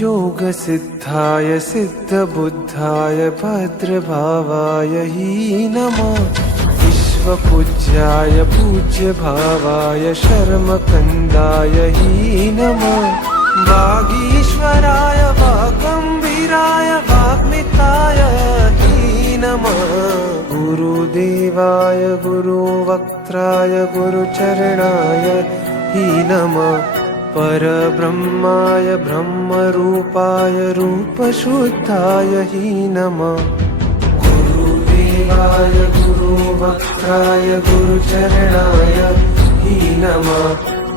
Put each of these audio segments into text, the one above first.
योगसिद्धाय सिद्धबुद्धाय भद्रभावाय हि नमः। विश्वपूज्याय पूज्यभावाय शर्मकन्दाय हि नमः। वागीश्वराय वागम्भीराय वाग्मिताय हि नमः। गुरुदेवाय गुरुवक्त्राय गुरुचरणाय हि नमः। परब्रह्माय ब्रह्मरूपाय रूपशुद्धाय हि नमः। गुरुदेवाय गुरुवक्त्राय गुरुचरणाय हि नमः।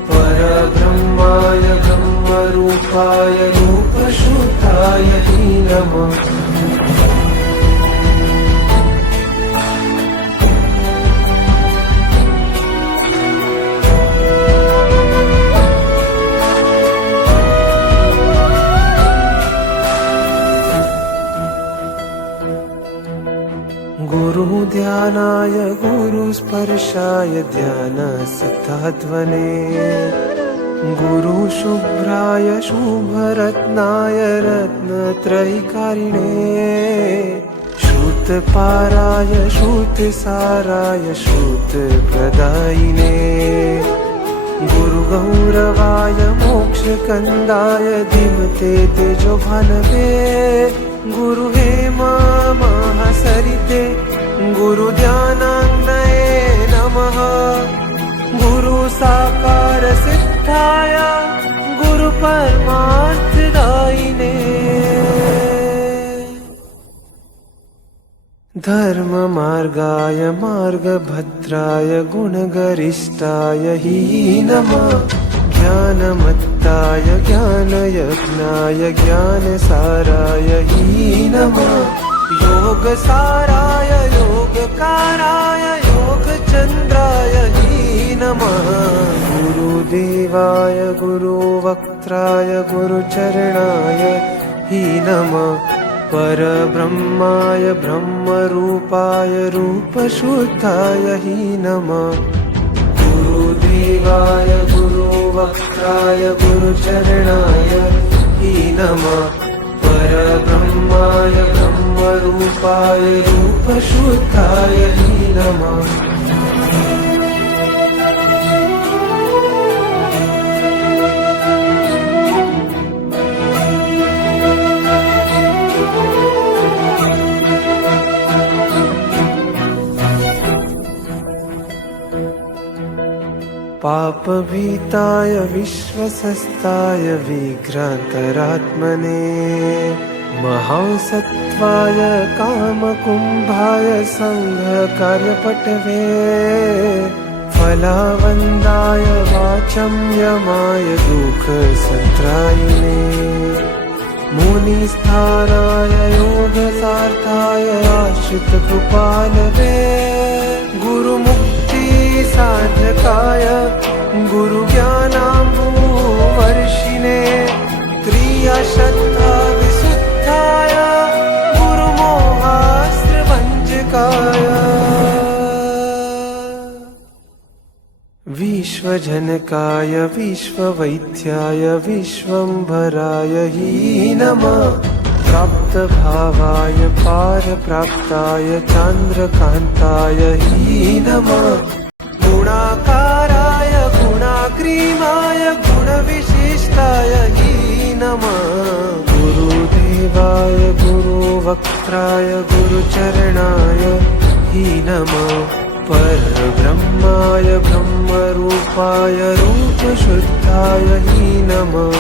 परब्रह्माय ब्रह्मरूपाय रूपशुद्धाय हि नमः। गुरुध्यानाय गुरुस्पर्शाय ध्यानसिद्धाध्वने। गुरुशुभ्राय शुभरत्नाय रत्नत्रयीकारिणे। श्रुतपाराय श्रुतसाराय श्रुतप्रदायिने। गुरुगौरवाय मोक्षकन्दाय धीमते तेजोभानवे। गुरुहेमा महासरिते गुरुध्यानाग्नये नमः। गुरुसाकार सिद्धाय गुरुपरमार्थदायिने। धर्ममार्गाय मार्गभद्राय गुणगरिष्ठाय हि नमः। ज्ञानमत्ताय ज्ञानयज्ञाय ज्ञानसाराय हि नमः। योगसाराय योगकाराय योगचन्द्राय हि नमः। गुरुदेवाय गुरुवक्त्राय गुरुचरणाय हि नमः। परब्रह्माय ब्रह्मरूपाय रूपशुद्धाय हि नमः। गुरुदेवाय गुरुवक्त्राय गुरुचरणाय हि नमः। परब्रह्माय ब्रह्मरूपाय रूपशुद्धाय हि नमः। पापभीताय विश्वसस्ताय विघ्नान्तरात्मने। महासत्त्वाय कामकुम्भाय सङ्घकार्यपटवे। फलावन्दाय वाचम्यमाय दुःखसन्त्रायिणे। मुनिस्थानाय योगसार्थाय आश्रितकृपालवे। गुरुमुक्तिसाधकाय गुरुज्ञानाम्बुवर्षिणे। क्रियाश्रद्धा विशुद्धाय गुरुमोहास्त्रभञ्जकाय। विश्वजनकाय विश्ववैद्याय विश्वम्भराय हि नमः। प्राप्तभावाय पारप्राप्ताय चन्द्रकान्ताय हि नमः। गुणाकाराय गुणाग्रीवाय गुणविशिष्टाय हि नमः। गुरुदेवाय गुरुवक्त्राय गुरुचरणाय हि नमः। परब्रह्माय ब्रह्मरूपाय रूपशुद्धाय हि नमः।